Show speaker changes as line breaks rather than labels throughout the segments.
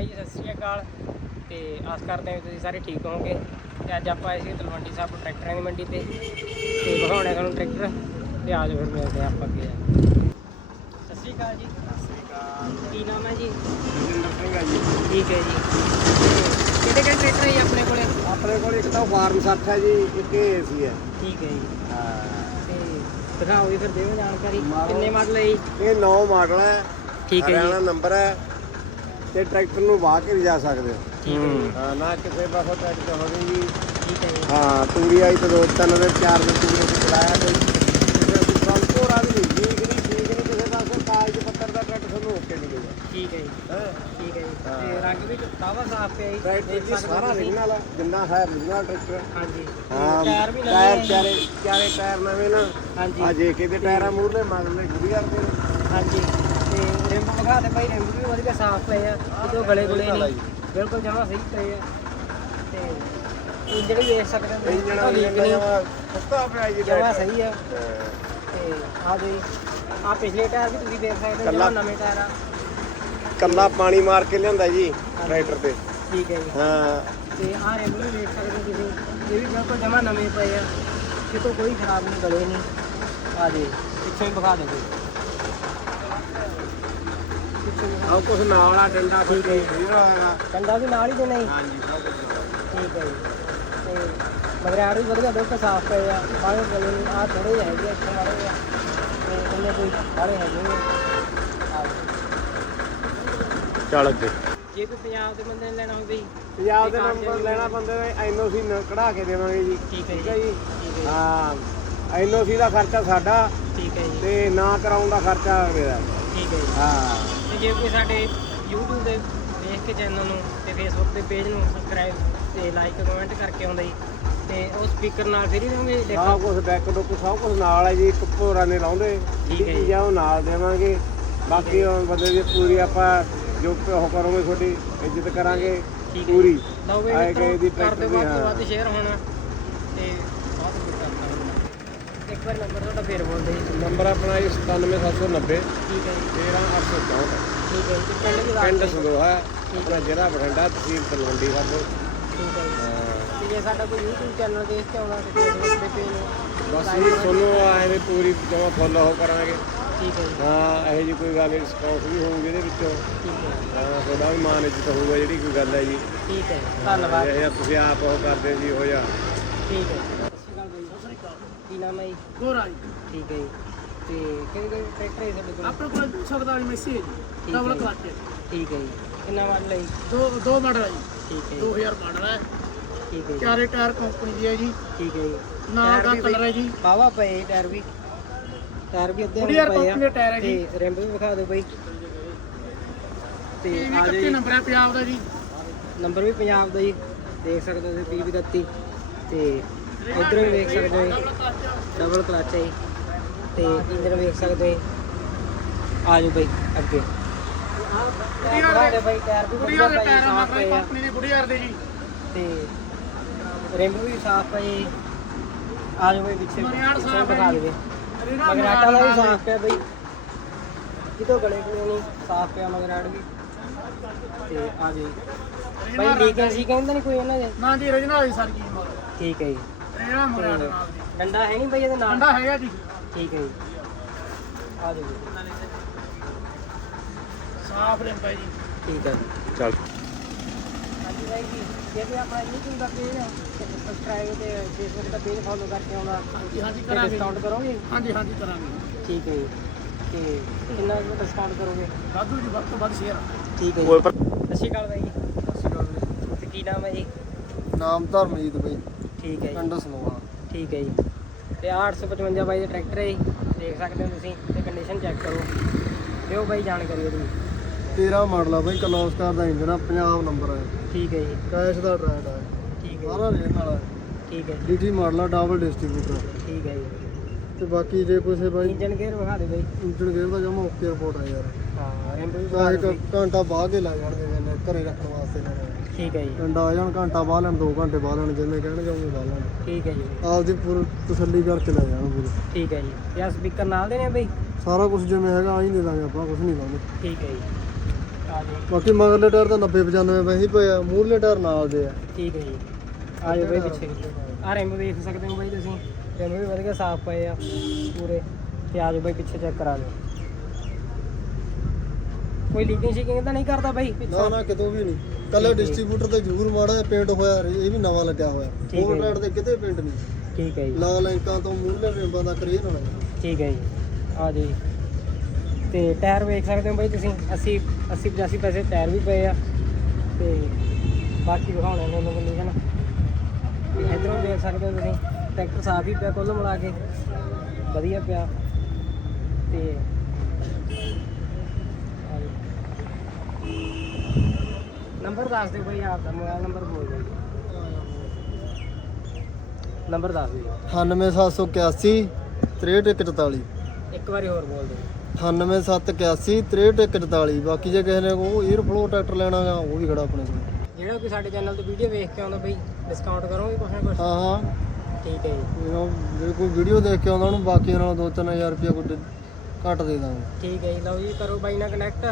ਬਾਈ ਜੀ ਸਤਿ ਸ੍ਰੀ ਅਕਾਲ। ਤੇ ਆਸ ਕਰਦੇ ਹਾਂ ਤੁਸੀਂ ਸਾਰੇ ਠੀਕ ਹੋਵੋਗੇ। ਤੇ ਅੱਜ ਆਪਾਂ ਆਏ ਸੀ ਤਲਵੰਡੀ ਸਾਹਿਬ ਟਰੈਕਟਰਾਂ ਦੀ ਮੰਡੀ ਤੇ। ਤੇ ਵਿਖਾਉਣੇ ਤੁਹਾਨੂੰ ਟਰੈਕਟਰ। ਤੇ ਆ ਜਾਓ ਫਿਰ ਮਿਲਦੇ ਹਾਂ ਆਪਾਂ ਅੱਗੇ ਸਤਿ ਸ੍ਰੀ ਅਕਾਲ ਜੀ। ਕੀ ਨਾਮ ਹੈ ਜੀ?
ਜਿੰਦਰ ਸਿੰਘ ਆ ਜੀ।
ਠੀਕ ਹੈ ਜੀ। ਕਿਹੜੇ ਕਿਹੜੇ ਟਰੈਕਟਰ ਹੈ ਜੀ ਆਪਣੇ ਕੋਲੇ?
ਆਪਣੇ ਕੋਲ ਇੱਕ ਤਾਂ ਫਾਰਮ 60 ਹੈ ਜੀ ਇੱਕ ਏਸੀ ਹੈ।
ਠੀਕ ਹੈ ਜੀ।
ਹਾਂ।
ਤੇ ਦਿਖਾਓ ਜੀ ਫਿਰ ਦਿਓ ਜਾਣਕਾਰੀ। ਕਿੰਨੇ ਮਾਡਲ ਹੈ ਜੀ?
ਇਹ 9 ਮਾਡਲ ਹੈ।
ਠੀਕ ਹੈ
ਹਰਿਆਣਾ
ਜੀ
ਨੰਬਰ ਹੈ। ਤੇ ਟਰੈਕਟਰ ਨੂੰ ਵਾਹ ਕੇ ਵੀ ਜਾ ਸਕਦੇ ਹੋ।
ਠੀਕ ਹੈ
ਨਾ ਕਿਸੇ ਪਾਸੋਂ ਟਰੈਕਟਰ ਹੋਵੇ ਜੀ
ਠੀਕ ਹੈ
ਤੂੜੀ ਆਈ ਤੇ ਦੋ ਤਿੰਨ ਦੇ ਚਾਰ ਦੇ ਤੂੜੀ ਤੇ ਚਲਾਇਆ ਕਿਸੇ ਸੰਤੋਰਾ ਵੀ ਨਹੀਂ ਠੀਕ ਨਹੀਂ ਠੀਕ ਨਹੀਂ ਕਿਸੇ ਪਾਸੋਂ ਕਾਗਜ਼ ਪੱਤਰ ਦਾ ਟਰੈਕਟਰ ਤੁਹਾਨੂੰ ਓਕੇ ਮਿਲੂਗਾ
ਠੀਕ ਹੈ ਜੀ
ਹਾਂ?
ਠੀਕ ਹੈ ਜੀ
ਹਾਂ।
ਤੇ ਰੰਗ ਵੀ ਕਾਵਾ ਸਾਫ਼ ਪਿਆ ਜੀ।
ਟਰੈਕਟਰ ਜੀ ਸਾਰਾ original ਹੈ ਜਿੰਨਾ ਹੈ original ਟਰੈਕਟਰ।
ਹਾਂਜੀ।
ਹਾਂ
ਟਾਇਰ ਵੀ
ਟਾਇਰ
ਨਵੇਂ
ਚਾਰੇ ਚਾਰੇ ਟਾਇਰ ਨਵੇਂ ਨਾ।
ਹਾਂਜੀ।
ਆ ਜੇ ਕੇ ਦੇ ਟਾਇਰਾਂ ਮੂਰਲੇ ਮਗਰਲੇ ਗੁੜੀਆਂ ਦੇ ਨੇ।
ਹਾਂਜੀ। ਤੇ ਰਿੰਬ ਵਿਖਾ ਦੇ ਭਾਈ ਰਿੰਬ ਵੀ ਵਧੀਆ ਸਾਫ਼ ਪਏ ਆ ਕਿਤੋਂ ਗਲੇ ਗੁਲੇ ਨਹੀਂ। ਬਿਲਕੁਲ ਜਮਾ ਸਹੀ ਪਏ ਆ। ਤੇ ਇੰਜਣ ਵੀ ਦੇਖ ਸਕਦੇ ਹੋ
ਇੰਜਣ
ਕੋਈ
ਵਾਲੀ
leak ਨਹੀਂ।
ਸਸਤਾ ਪਿਆ ਜੀ
ਜਮਾ
ਟਰੈਕਟਰ
ਸਹੀ ਆ। ਤੇ ਆ ਜੀ ਆ ਪਿਛਲੇ ਟਾਇਰ ਵੀ ਤੁਸੀਂ ਦੇਖ ਸਕਦੇ ਹੋ ਜਮਾ
ਕੱਲਾ-
ਨਵੇਂ ਟਾਇਰ ਆ।
ਕੱਲਾ ਪਾਣੀ ਮਾਰ ਕੇ ਲਿਆਂਦਾ ਜੀ ਟਰੈਕਟਰ ਤੇ।
ਠੀਕ ਹੈ ਜੀ।
ਹਾਂ।
ਤੇ ਆ ਰਿੰਬ ਵੀ ਦੇਖ ਸਕਦੇ ਹੋ ਤੁਸੀਂ ਇਹ ਵੀ ਬਿਲਕੁਲ ਜਮਾ ਨਵੇਂ ਪਏ ਆ। ਕਿਤੋਂ ਕੋਈ ਖਰਾਬ ਨਹੀਂ ਗਲੇ ਨਹੀਂ। ਆ ਜੀ ਪਿੱਛੇ ਵੀ ਵਿਖਾ ਦੇ ਕੋਈ
ਆਹ ਕੁਛ ਨਾਲ ਵਾਲਾ ਡੰਡਾ ਠੀਕ ਹੈ ਜਿਹੜਾ ਹੈਗਾ
ਕੰਡਾ ਵੀ ਨਾਲ ਹੀ ਦੇਣਾ ਜੀ?
ਹਾਂਜੀ ਸਭ ਕੁਛ ਨਾਲ।
ਠੀਕ ਹੈ ਜੀ। ਤੇ ਮਗਰਾੜ ਵੀ ਵਧੀਆ ਬਿਲਕੁਲ ਸਾਫ਼ ਪਏ ਆ। ਬਾਹਰ ਗਲੇ ਆ ਥੋੜੇ ਜਿਹੇ ਹੈਗੇ ਆ, ਇੱਥੇ ਆ। ਤੇ ਉਹਨੇ ਕੋਈ ਬਾਹਰੇ ਹੈਗੇ ਨੇ ਆ
ਚੱਲ ਅੱਗੇ।
ਜੇ ਕੋਈ ਪੰਜਾਬ ਦੇ ਬੰਦੇ ਨੇ ਲੈਣਾ ਹੋਵੇ ਜੀ।
ਪੰਜਾਬ ਦੇ ਨੰਬਰ ਲੈਣਾ ਬੰਦੇ ਨੇ ਐਨਓਸੀ ਕਢਾ ਕੇ ਦੇਵਾਂਗੇ ਜੀ।
ਠੀਕ ਹੈ
ਠੀਕ ਹੈ
ਜੀ? ਠੀਕ ਹੈ ਜੀ।
ਹਾਂ। ਐਨਓਸੀ ਦਾ ਖਰਚਾ ਸਾਡਾ।
ਠੀਕ ਹੈ ਜੀ।
ਤੇ ਨਾ ਕਰਾਉਣ ਦਾ ਖਰਚਾ ਮੇਰਾ।
ਠੀਕ ਹੈ ਜੀ।
ਹਾਂ।
ਜੇ ਕੋਈ ਸਾਡੇ YouTube ਦੇ ਦੇਖ ਕੇ ਚੈਨਲ ਨੂੰ ਤੇ Facebook ਦੇ ਪੇਜ ਨੂੰ ਸਬਸਕ੍ਰਾਈਬ ਤੇ ਲਾਈਕ ਕਮੈਂਟ ਕਰਕੇ ਆਉਂਦਾ ਜੀ ਤੇ ਉਹ ਸਪੀਕਰ ਨਾਲ ਫਿਰ ਹੀ ਦੇਵਾਂਗੇ
ਸਭ
ਦੇਖੋ
ਕੁਝ ਬੈਕ ਡੁੱਕ ਸਭ ਕੁਝ ਨਾਲ ਹੈ ਜੀ ਇੱਕ ਭੋਰਾ ਨੇ ਲਾਉਂਦੇ।
ਠੀਕ ਹੈ ਜੀ।
ਚੀਜ਼ਾਂ ਉਹ ਨਾਲ ਦੇਵਾਂਗੇ। ਬਾਕੀ ਉਹ ਬੰਦੇ ਦੀ ਪੂਰੀ ਆਪਾਂ ਜੋ ਉਹ ਕਰੋਗੇ ਤੁਹਾਡੀ ਇੱਜ਼ਤ ਕਰਾਂਗੇ
ਠੀਕ ਹੈ
ਪੂਰੀ।
ਲਓ ਵੀ
ਆਏ ਗਏ ਦੀ
ਮਿੱਤਰੋ ਕਰ
ਟਰੈਕਟਰ
ਦਿਓ
ਦੀ
ਵੱਧ ਤੋਂ ਵੱਧ ਸ਼ੇਅਰ ਹੋਣਾ ਤੇ ਬਹੁਤ ਕੁਝ ਕਰਨਾ। ਇੱਕ ਵਾਰ ਨੰਬਰ ਤੁਹਾਡਾ ਫੇਰ ਬੋਲ ਦਿਓ ਜੀ।
ਨੰਬਰ ਆਪਣਾ ਜੀ 97790
ਠੀਕ ਹੈ ਜੀ।
13864
ਠੀਕ ਹੈ ਜੀ ਤੇ ਪਿੰਡ ਵੀ।
ਸੰਦੋਹਾ ਆਪਣਾ ਜ਼ਿਲ੍ਹਾ ਬਠਿੰਡਾ ਤਹਿਸੀਲ ਤਲਵੰਡੀ ਸਾਬੋ
ਠੀਕ ਹੈ ਜੀ। ਤੇ ਜੇ ਸਾਡਾ ਕੋਈ YouTube ਚੈਨਲ ਦੇਖ ਕੇ ਆਉਣਾ ਤੇ Facebook ਦੇ ਪੇਜ ਨੂੰ
ਬਸ ਜੀ ਤੁਹਾਨੂੰ ਐਵੇਂ ਪੂਰੀ ਜਮਾ ਫੁੱਲ ਕਰਾਂਗੇ।
ਠੀਕ ਹੈ ਜੀ।
ਹਾਂ ਇਹੋ ਜੀ ਕੋਈ ਗੱਲ ਰਿਸਪੌਂਸ ਵੀ ਹੋਊਗੀ ਇਹਦੇ ਵਿੱਚੋਂ।
ਠੀਕ ਹੈ
ਹਾਂ ਤੁਹਾਡਾ ਵੀ ਮਾਨ ਇੱਜ਼ਤ ਹੋਊਗਾ ਜਿਹੜੀ ਕੋਈ ਗੱਲ ਹੈ ਜੀ।
ਠੀਕ ਹੈ ਜੀ। ਧੰਨਵਾਦ।
ਇਹ ਤੁਸੀਂ ਆਪ ਉਹ ਕਰਦੇ ਜੀ ਹੋ ਜਾ
ਠੀਕ ਹੈ ਸਤਿ ਸ਼੍ਰੀ ਅਕਾਲ ਬਾਈ ਸਤਿ ਸ਼੍ਰੀ ਅਕਾਲ ਕੀ ਨਾਮ ਹੈ ਜੀ
ਗੋਰਾ ਜੀ।
ਠੀਕ ਹੈ ਜੀ। ਤੇ ਕਿਹੜੇ ਕਿਹੜੇ ਟਰੈਕਟਰ ਹੈ ਸਾਡੇ ਕੋਲ?
ਆਪਣੇ ਕੋਲ 247 ਮੈਸੀ ਹੈ ਜੀ। ਡਬਲ
ਹੈ।
ਕਲਚ ਹੈ।
ਠੀਕ ਹੈ ਜੀ। ਕਿੰਨਾ ਮਾਡਲ ਹੈ ਜੀ?
ਦੋ ਦੋ ਮਾਡਲ ਹੈ ਜੀ।
ਠੀਕ ਹੈ ਜੀ।
2000 ਮਾਡਲ ਹੈ।
ਠੀਕ ਹੈ ਜੀ।
ਚਾਰੇ ਟਾਇਰ ਕੰਪਨੀ ਦੀ ਹੈ ਜੀ।
ਠੀਕ ਹੈ ਜੀ।
ਨਾਲ ਦਾ ਕਲਰ ਹੈ ਜੀ।
ਬਾਵਾ ਪਏ ਟਾਇਰ ਵੀ। ਟਾਇਰ ਵੀ ਅੱਧੇ ਪਏ ਆ।
ਕੰਪਨੀ ਦਾ ਟਾਇਰ ਹੈ ਜੀ।
ਤੇ ਰਿੰਬ ਵੀ ਵਿਖਾ ਦਿਓ ਬਾਈ। ਤੇ
ਇਹ ਵੀ
ਆ ਜੀ।
ਨੰਬਰ ਹੈ ਪੰਜਾਬ ਦਾ ਜੀ।
ਨੰਬਰ ਵੀ ਪੰਜਾਬ ਦਾ ਜੀ। ਦੇਖ ਸਕਦੇ ਹੋ ਤੁਸੀਂ ਪੀਵੀ 31 ਤੇ ਇਧਰ ਵੀ ਵੇਖ ਸਕਦੇ ਹੋ ਜੀ। ਡਬਲ ਕਲਚ ਹੈ ਜੀ। ਤੇ ਇੰਜਨ ਵੇਖ ਸਕਦੇ ਹੋ ਆ ਜਾਓ ਬਾਈ ਅੱਗੇ।
ਦੇ
ਬਾਈ ਟਾਇਰ ਵੀ
ਦੇ ਟਾਇਰ ਕੰਪਨੀ ਦੀ ਦੇ ਜੀ।
ਤੇ ਵੀ ਸਾਫ਼ ਜੀ। ਆ ਜਾਓ ਬਾਈ ਪਿੱਛੇ।
ਮਰਿਆੜ
ਪਿੱਛੇ
ਸਾਫ਼ ਹੈ
ਦਿਖਾ
ਜੀ।
ਮਗਰਾਟਾ ਦਾ ਵੀ ਸਾਫ਼ ਬਈ। ਕਿਤੋਂ ਗਲੇ ਕੋਲੇ ਨਹੀਂ ਸਾਫ਼ ਪਿਆ ਮਗਰਾਟ ਵੀ। ਤੇ ਆ ਜੀ। ਬਈ ਲੀਕੇਜ ਸੀ ਕਹਿੰਦਾ ਨਹੀਂ ਕੋਈ ਇਹਨਾਂ ਦੇ?
ਨਾ ਜੀ original ਹੈ ਸਾਰੀ
ਠੀਕ ਹੈ ਜੀ।
ਇਹਨਾਂ ਮਰਾੜ ਨਾਲ ਜੀ
ਡੰਡਾ ਹੈ ਨਹੀਂ ਬਈ ਇਹਦੇ ਨਾਲ?
ਠੰਡਾ ਹੈਗਾ ਜੀ।
ਠੀਕ ਹੈ ਜੀ। ਆ ਜਾਓ ਜੀ।
ਸਾਫ਼ ਹੈ ਜੀ।
ਠੀਕ ਹੈ ਜੀ।
ਚੱਲ।
ਹਾਂਜੀ ਬਾਈ ਜੀ ਜੇ ਕੋਈ ਆਪਣਾ YouTube ਦਾ ਪੇਜ ਸਬਸਕ੍ਰਾਈਬ ਤੇ Facebook ਦਾ ਪੇਜ ਫੋਲੋ ਕਰਕੇ ਆਉਣਾ
ਹਾਂਜੀ ਹਾਂਜੀ ਕਰਾਂਗੇ
ਡਿਸਕਾਊਂਟ ਕਰੋਗੇ?
ਹਾਂਜੀ ਹਾਂਜੀ ਕਰਾਂਗੇ
ਠੀਕ ਹੈ ਜੀ। ਤੇ ਕਿੰਨਾ ਡਿਸਕਾਊਂਟ ਕਰੋਗੇ?
ਵਾਧੂ ਜੀ ਵੱਧ ਤੋਂ ਵੱਧ ਸ਼ੇਅਰ
ਠੀਕ ਹੈ ਜੀ। ਸਤਿ ਸ਼੍ਰੀ ਅਕਾਲ ਬਾਈ ਜੀ। ਤੇ ਕੀ ਨਾਮ ਹੈ ਜੀ?
ਨਾਮ ਧਰਮਜੀਤ ਬਈ।
ਠੀਕ ਹੈ ਜੀ।
ਪਿੰਡ ਸਨੋਆ
ਠੀਕ ਹੈ ਜੀ। ਤੇ ਆਹ 855 ਬਾਈ ਦਾ ਟਰੈਕਟਰ ਹੈ ਜੀ। ਦੇਖ ਸਕਦੇ ਹੋ ਤੁਸੀਂ ਤੇ ਕੰਡੀਸ਼ਨ ਚੈੱਕ ਕਰੋ। ਦਿਓ ਬਾਈ ਜਾਣਕਾਰੀ ਉਹਦੀ।
13 ਮਾਡਲ ਆ ਬਈ ਕਲੋਸਕਾਰ ਦਾ ਇੰਜਨ ਆ ਪੰਜਾਬ ਨੰਬਰ ਹੈ
ਠੀਕ ਹੈ ਜੀ।
ਕੈਸ਼ ਦਾ ਟਰੈਕ ਆ।
ਠੀਕ ਹੈ
ਸਾਰਾ ਰੇਨ ਵਾਲਾ
ਠੀਕ ਹੈ ਜੀ।
ਡੀਟੀ ਮਾਡਲ ਆ ਡਬਲ ਡਿਸਟ੍ਰੀਬਿਊਟਰ
ਠੀਕ ਹੈ ਜੀ।
ਤੇ ਬਾਕੀ ਜੇ ਕਿਸੇ ਬਾਈ
ਇੰਜਨ ਗੇਅਰ ਵਿਖਾ ਦੇ ਬਾਈ।
ਇੰਜਨ ਗੇਅਰ ਦਾ ਜਮਾ ਓਕੇ ਰਿਪੋਰਟ ਆ ਯਾਰ।
ਹਾਂ ਰਿੰਬ ਵੀ।
ਘੰਟਾ ਬਾਅਦ ਕੇ ਲਾ ਜਾਣਗੇ ਘਰੇ ਰੱਖਣ ਵਾਸਤੇ
ਠੀਕ ਹੈ ਜੀ।
ਡੰਡਾ ਆ ਜਾਣ ਘੰਟਾ ਬਾਅਦ ਲੈਣ 2 ਘੰਟੇ ਬਾਅਦ ਲੈਣ ਜਿੰਨੇ ਕਹਿਣਗੇ ਉਵੇਂ ਬਾਅਦ ਲੈਣ।
ਠੀਕ ਹੈ ਜੀ।
ਆਪਦੀ ਪੂਰੀ ਤਸੱਲੀ ਕਰਕੇ ਲੈ ਜਾਣ ਪੂਰੀ।
ਠੀਕ ਹੈ ਜੀ। ਤੇ ਆ ਸਪੀਕਰ ਨਾਲ ਦੇ ਨੇ ਬਾਈ?
ਸਾਰਾ ਕੁਝ ਜਿਵੇਂ ਹੈਗਾ ਆਈ ਦੇ ਦਾਂਗੇ ਆਪਾਂ ਕੁਝ ਨਹੀਂ ਲਾਉਂਦੇ
ਠੀਕ ਹੈ ਜੀ। ਆ ਜਾਓ।
ਬਾਕੀ ਮਗਰਲੇ ਟਾਇਰ ਤਾਂ 90 95 ਪੈਸੇ ਹੀ ਪਏ ਆ ਮੂਹਰਲੇ ਟਾਇਰ ਨਾਲ ਦੇ ਆ।
ਠੀਕ ਹੈ ਜੀ। ਆ ਜਾਓ ਬਾਈ ਪਿੱਛੇ। ਆ ਰਿਮ ਵੇਖ ਸਕਦੇ ਹੋ ਬਾਈ ਤੁਸੀਂ। ਰਿਮ ਵੀ ਵਧੀਆ ਸਾਫ਼ ਪਏ ਆ ਪੂਰੇ। ਤੇ ਆ ਜਾਓ ਬਾਈ ਪਿੱਛੇ ਚੈੱਕ ਕਰਾ ਲਿਓ। ਕੋਈ ਲੀਕਿੰਗ ਸ਼ੀਕਿੰਗ ਤਾਂ ਨਹੀਂ ਕਰਦਾ ਬਾਈ।
ਨਾ ਨਾ ਕਿਤੋਂ ਵੀ ਨਹੀਂ। ਕੱਲੇ ਡਿਸਟ੍ਰੀਬਿਊਟਰ ਤੇ ਜ਼ਰੂਰ ਮਾੜਾ ਜਿਹਾ ਪੇਂਟ ਹੋਇਆ ਇਹ ਵੀ ਨਵਾਂ ਲੱਗਿਆ ਹੋਇਆ।
ਠੀਕ ਹੈ
ਤੇ ਕਿਤੇ ਪੇਂਟ ਨਹੀਂ।
ਠੀਕ ਹੈ ਜੀ।
ਲਾਲ ਲੈਂਕਾਂ ਤੋਂ ਮੂਹਰਲੇ ਰਿੰਬਾਂ ਦਾ ਕਰੀਏ ਹੋਣਾ
ਠੀਕ ਹੈ ਜੀ। ਆ ਜੀ। ਤੇ ਟਾਇਰ ਵੇਖ ਸਕਦੇ ਹੋ ਬਾਈ ਤੁਸੀਂ 80 80 85 ਪੈਸੇ ਟਾਇਰ ਵੀ ਪਏ ਆ। ਤੇ ਬਾਕੀ ਦਿਖਾਉਣੇ ਨੇ ਉਹਨਾਂ ਕੰਡੀਸ਼ਨ ਤੇ ਇਧਰੋਂ ਦੇਖ ਸਕਦੇ ਹੋ ਤੁਸੀਂ ਟਰੈਕਟਰ ਸਾਫ਼ ਹੀ ਪਿਆ ਕੁੱਲ ਮਿਲਾ ਕੇ। ਵਧੀਆ ਪਿਆ। ਤੇ ਆ ਜੀ। ਨੰਬਰ ਦੱਸ ਦਿਓ ਬਾਈ ਆਪਦਾ ਮੋਬਾਈਲ ਨੰਬਰ ਬੋਲ ਦਿਓ। ਨੰਬਰ ਦੱਸ ਦਿਓ।
98781 63144
ਇੱਕ ਵਾਰੀ ਹੋਰ ਬੋਲ ਦਿਓ।
98781 63144 ਬਾਕੀ ਜੇ ਕਿਸੇ ਨੇ ਉਹ 에ਅਰ ਫਲੋ ਟਰੈਕਟਰ ਲੈਣਾ ਗਾ ਉਹ ਵੀ ਖੜਾ ਆਪਣੇ ਕੋਲ।
ਜਿਹੜਾ ਕੋਈ ਸਾਡੇ ਚੈਨਲ ਤੇ ਵੀਡੀਓ ਵੇਖ ਕੇ ਆਉਂਦਾ ਬਈ ਡਿਸਕਾਊਂਟ ਕਰੋਗੇ ਕੁਛ ਨਾ ਕੁਛ?
ਹਾਂ ਹਾਂ।
ਠੀਕ ਹੈ ਜੀ।
ਜੇ ਉਹ- ਜੇ ਕੋਈ ਵੀਡੀਓ ਦੇਖ ਕੇ ਆਉਂਦਾ ਉਹਨੂੰ ਬਾਕੀ ਨਾਲੋਂ 2-3000 ਰੁਪਏ ਕੋਈ ਘੱਟ ਦੇ ਦਾਂਗੇ।
ਠੀਕ ਹੈ ਜੀ ਲਓ ਜੀ ਕਰੋ ਬਾਈ ਨਾਲ ਕਨੈਕਟ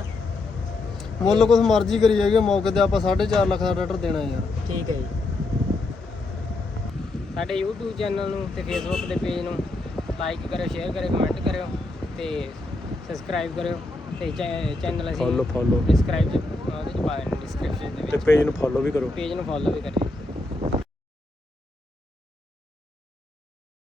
ਮੁੱਲ ਕੁਛ ਮਰਜ਼ੀ ਕਰੀ ਜਾਈਏ ਮੌਕੇ ਤੇ ਆਪਾਂ 4.5 ਲੱਖ ਦਾ ਟਰੈਕਟਰ ਦੇਣਾ ਯਾਰ।
ਠੀਕ ਹੈ ਜੀ। ਸਾਡੇ YouTube ਚੈਨਲ ਨੂੰ ਤੇ Facebook ਦੇ ਪੇਜ ਨੂੰ ਲਾਈਕ ਕਰਿਓ ਸ਼ੇਅਰ ਕਰਿਓ ਕਮੈਂਟ ਕਰਿਓ ਤੇ ਸਬਸਕ੍ਰਾਈਬ ਕਰਿਓ ਤੇ ਚੈਨਲ ਅਸੀਂ
ਫੋਲੋ ਫੋਲੋ
ਡਿਸਕ੍ਰਾਈਬ ਉਹਦੇ ਚ ਪਾ ਦੇਣਾ ਡਿਸਕ੍ਰਿਪਸ਼ਨ ਦੇ
ਤੇ
ਵਿੱਚ।
ਪੇਜ ਨੂੰ ਫੋਲੋ ਵੀ ਕਰੋ।
ਪੇਜ ਨੂੰ ਫੋਲੋ ਵੀ ਕਰਿਓ।